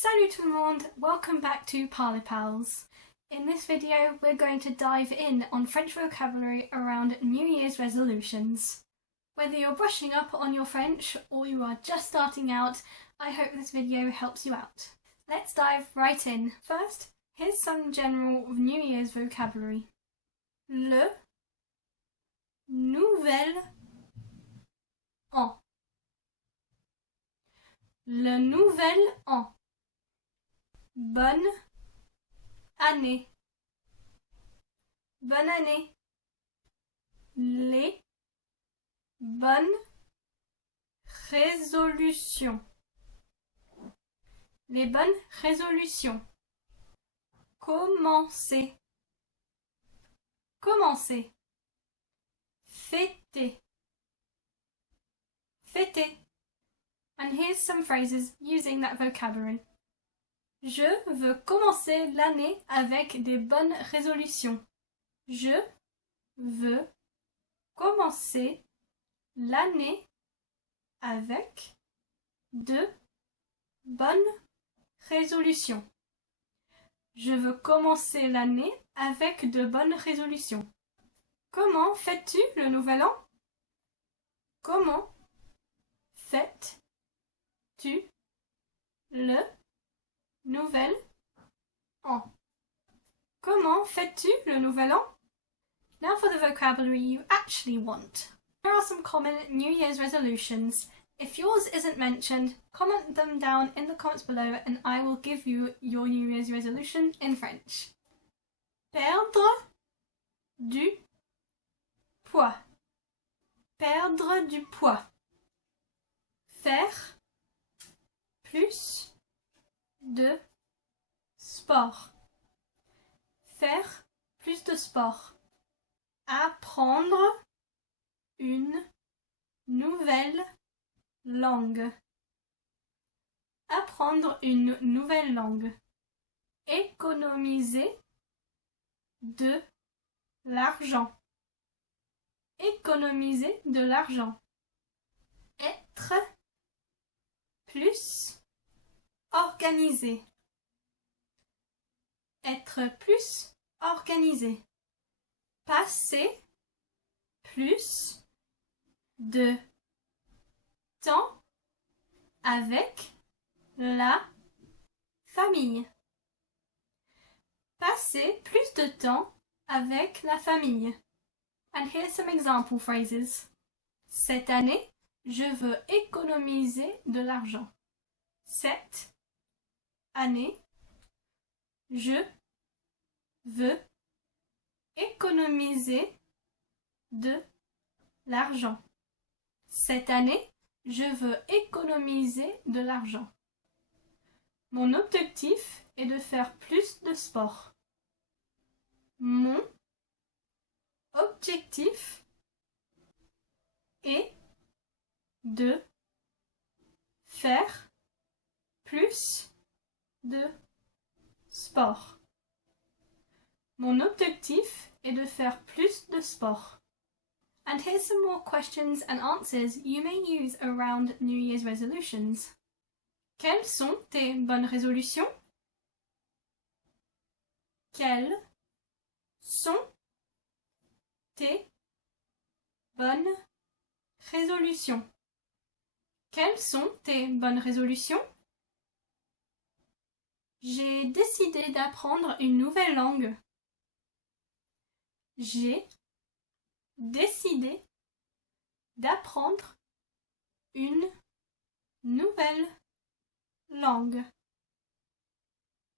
Salut tout le monde, welcome back to Parlez Pals. In this video we're going to dive in on French vocabulary around New Year's resolutions. Whether you're brushing up on your French or you are just starting out, I hope this video helps you out. Let's dive right in. First, here's some general New Year's vocabulary. Le Nouvel An. Le Nouvel An. Bonne année. Bonne année. Les bonnes résolutions. Les bonnes résolutions. Commencer. Commencer. Fêter. Fêter. And here's some phrases using that vocabulary. Je veux commencer l'année avec des bonnes résolutions. Je veux commencer l'année avec de bonnes résolutions. Je veux commencer l'année avec de bonnes résolutions. Comment fêtes-tu le Nouvel An? Comment fêtes-tu le Nouvel An? Comment fêtes-tu le Nouvel An? Now for the vocabulary you actually want. Here are some common New Year's resolutions. If yours isn't mentioned, comment them down in the comments below and I will give you your New Year's resolution in French. Perdre du poids. Perdre du poids. Faire plus de sport. Faire plus de sport. Apprendre une nouvelle langue. Apprendre une nouvelle langue. Économiser de l'argent. Économiser de l'argent. Être plus organisé. Être plus organisé. Passer plus de temps avec la famille. Passer plus de temps avec la famille. And here's some example phrases. Cette année, je veux économiser de l'argent. Cette année, je veux économiser de l'argent. Cette année, je veux économiser de l'argent. Mon objectif est de faire plus de sport. Mon objectif est de faire plus de sport. Mon objectif est de faire plus de sport. And here's some more questions and answers you may use around New Year's resolutions. Quelles sont tes bonnes résolutions? Quelles sont tes bonnes résolutions? Quelles sont tes bonnes résolutions? J'ai décidé d'apprendre une nouvelle langue. J'ai décidé d'apprendre une nouvelle langue.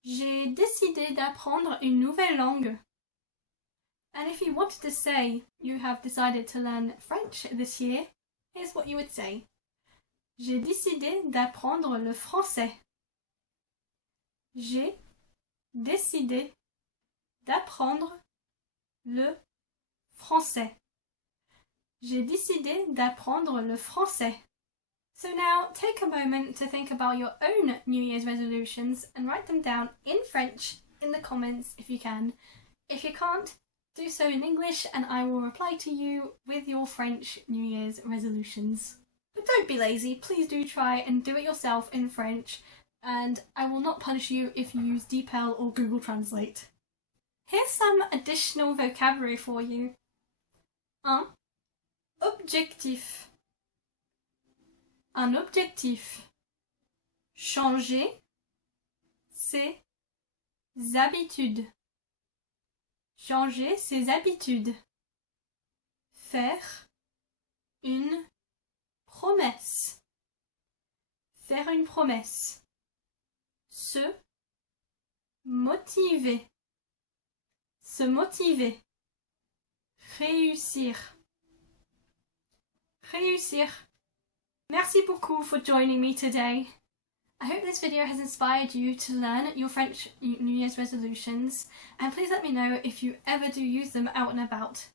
J'ai décidé d'apprendre une nouvelle langue. And if you wanted to say you have decided to learn French this year, here's what you would say. J'ai décidé d'apprendre le français. J'ai décidé d'apprendre le français. J'ai décidé d'apprendre le français. So now take a moment to think about your own New Year's resolutions and write them down in French in the comments if you can. If you can't, do so in English and I will reply to you with your French New Year's resolutions. But don't be lazy, please do try and do it yourself in French. and I will not punish you if you use DeepL or Google Translate. Here's some additional vocabulary for you. 1. Objectif. Un objectif. Changer ses habitudes. Changer ses habitudes. Faire une promesse. Faire une promesse. Se motiver. Se motiver. Réussir. Réussir. Merci beaucoup for joining me today. I hope this video has inspired you to learn your French New Year's resolutions, and please let me know if you ever do use them out and about.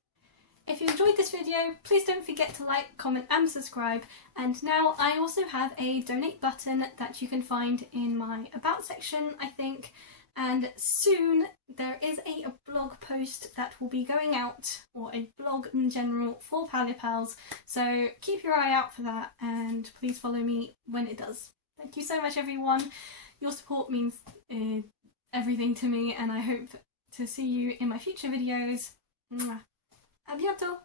If you enjoyed this video, please don't forget to like, comment and subscribe, and now I also have a donate button that you can find in my about section, I think, and soon there is a blog post that will be going out, or a blog in general, for Parlez Pals, so keep your eye out for that and please follow me when it does. Thank you so much everyone, your support means everything to me, and I hope to see you in my future videos. Mwah. À bientôt!